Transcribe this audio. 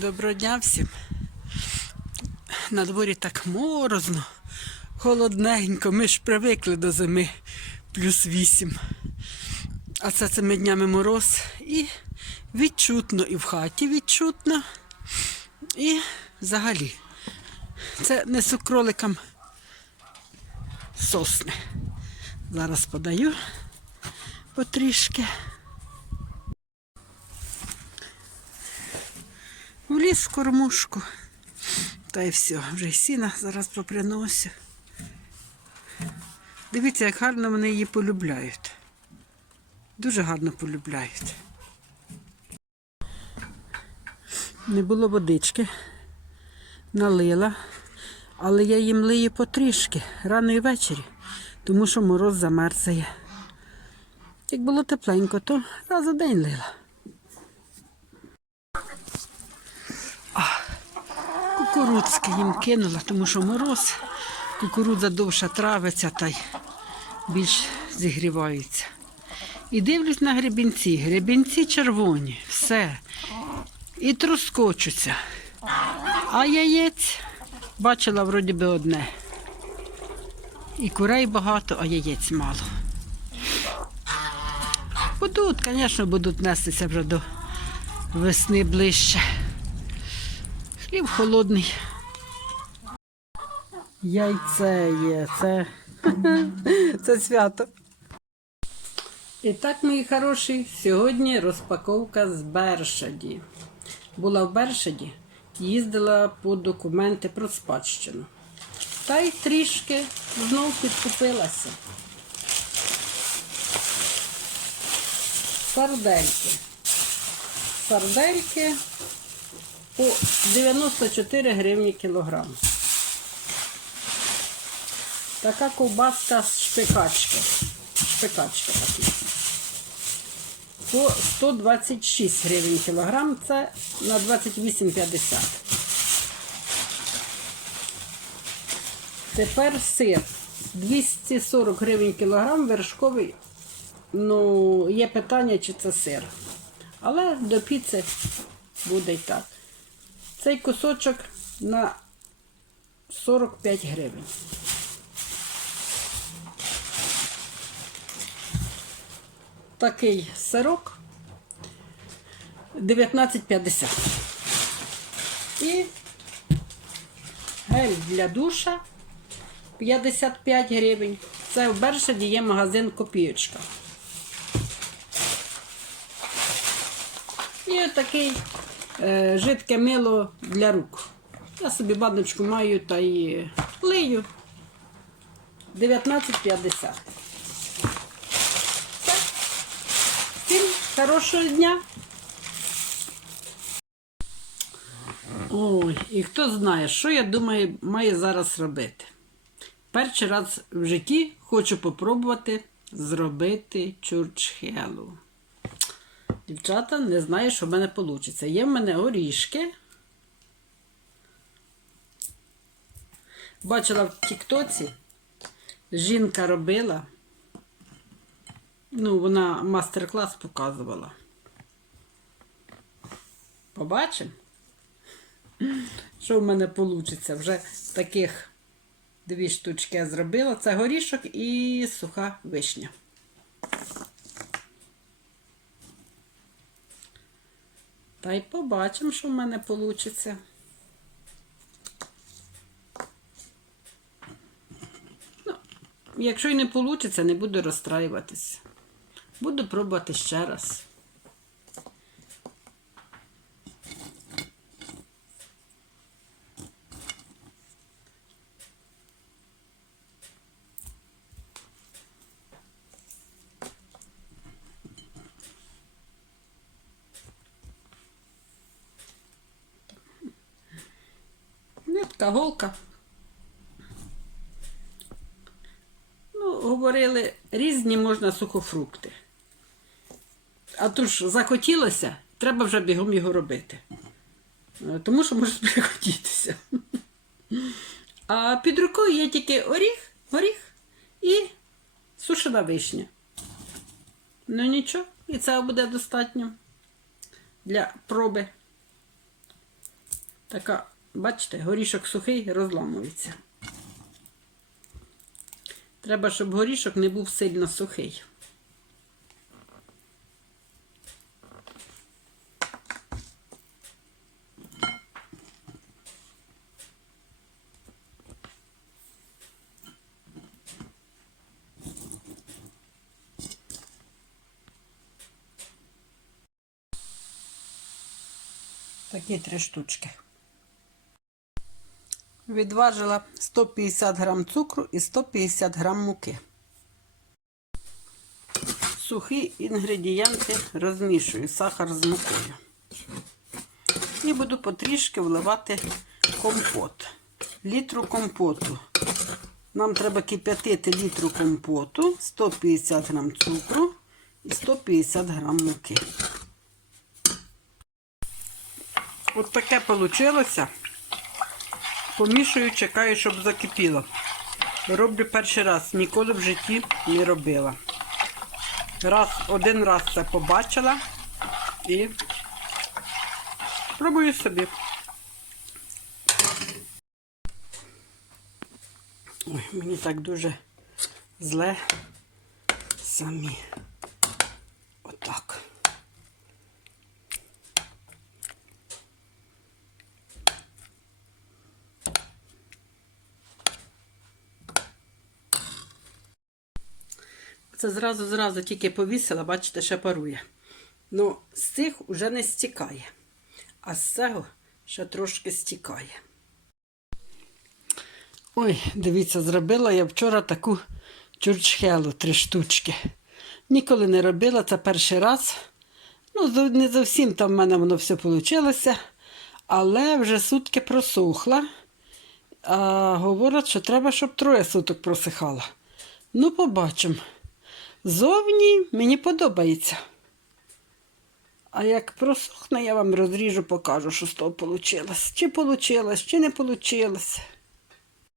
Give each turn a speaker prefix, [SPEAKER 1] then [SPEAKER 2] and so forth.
[SPEAKER 1] Доброго дня всім. На дворі так морозно, холодненько. Ми ж привикли до зими плюс 8. А це цими днями мороз. І відчутно, і в хаті відчутно. І взагалі. Це несу кроликам сосни. Зараз подаю потрішки. Ліс кормушку. Та й все, вже й сіна зараз поприносю. Дивіться, як гарно вони її полюбляють. Дуже гарно полюбляють. Не було водички, налила, але я їм лию потрішки рано і ввечері, тому що мороз замерзає. Як було тепленько, то раз у день лила. Кукурудзки їм кинула, тому що мороз, кукурудза довше травиться та й більш зігрівається. І дивлюсь на гребінці. Гребінці червоні, все. І трускочуться. А яєць бачила вроді би одне. І курей багато, а яєць мало. Будуть, звісно, будуть нестися вже до весни ближче. Хліб холодний. Яйце є, це, це свято. І так, мої хороші, сьогодні розпаковка з Бершаді. Була в Бершаді, їздила по документи про спадщину. Та й трішки знов підкупилася. Сардельки. Сардельки по 94 гривні кілограм. Така ковбаска з шпикачки. Шпикачка такі. По 126 гривень кілограм. Це на 28,50. Тепер сир. 240 гривень кілограм вершковий. Ну, є питання, чи це сир. Але до піци буде й так. Цей кусочок на 45 гривень. Такий сирок 19,50. І гель для душа 55 гривень. Це в Бершаді є магазин Копієчка. І отакий жидке мило для рук. Я собі баночку маю та й лию. 19,50. Все. Всім хорошого дня. Ой, і хто знає, що я думаю, має зараз робити. Перший раз в житті хочу попробувати зробити чурчхелу. Дівчата, не знаю, що в мене вийде. Є в мене орішки. Бачила в Тіктоці, жінка робила. Ну, вона мастер-клас показувала. Побачимо, що в мене вийде. Вже таких дві штучки я зробила. Це горішок і суха вишня. Та й побачимо, що в мене вийде. Ну, якщо й не вийде, не буду розстраюватися. Буду пробувати ще раз. Голка. Ну, говорили, різні можна сухофрукти. А то ж захотілося, треба вже бігом його робити. Е, Тому що може прихотітися. А під рукою є тільки оріх, горіх і сушена вишня. Ну нічого, і це буде достатньо для проби. Така, бачите, горішок сухий розламується. Треба, щоб горішок не був сильно сухий. Такі три штучки. Відважила 150 грам цукру і 150 грам муки. Сухі інгредієнти розмішую, сахар з мукою. І буду потрішки вливати компот. Літру компоту. Нам треба кип'ятити літру компоту, 150 грам цукру і 150 грам муки. От таке вийшло. Помішую, чекаю, щоб закипіло. Роблю перший раз, ніколи в житті не робила. Раз, один раз це побачила і пробую собі. Ой, мені так дуже зле самі. Це зразу-зразу тільки повісила, бачите, ще парує. Ну, з цих уже не стікає, а з цього ще трошки стікає. Ой, дивіться, зробила я вчора таку чурчхелу, три штучки. Ніколи не робила, це перший раз. Ну, не зовсім там в мене воно все вийшло, але вже сутки просохла. А говорять, що треба, щоб троє суток просихало. Ну, побачимо. Зовні мені подобається. А як просохне, я вам розріжу, покажу, що з того вийшло. Чи вийшло, чи не вийшло.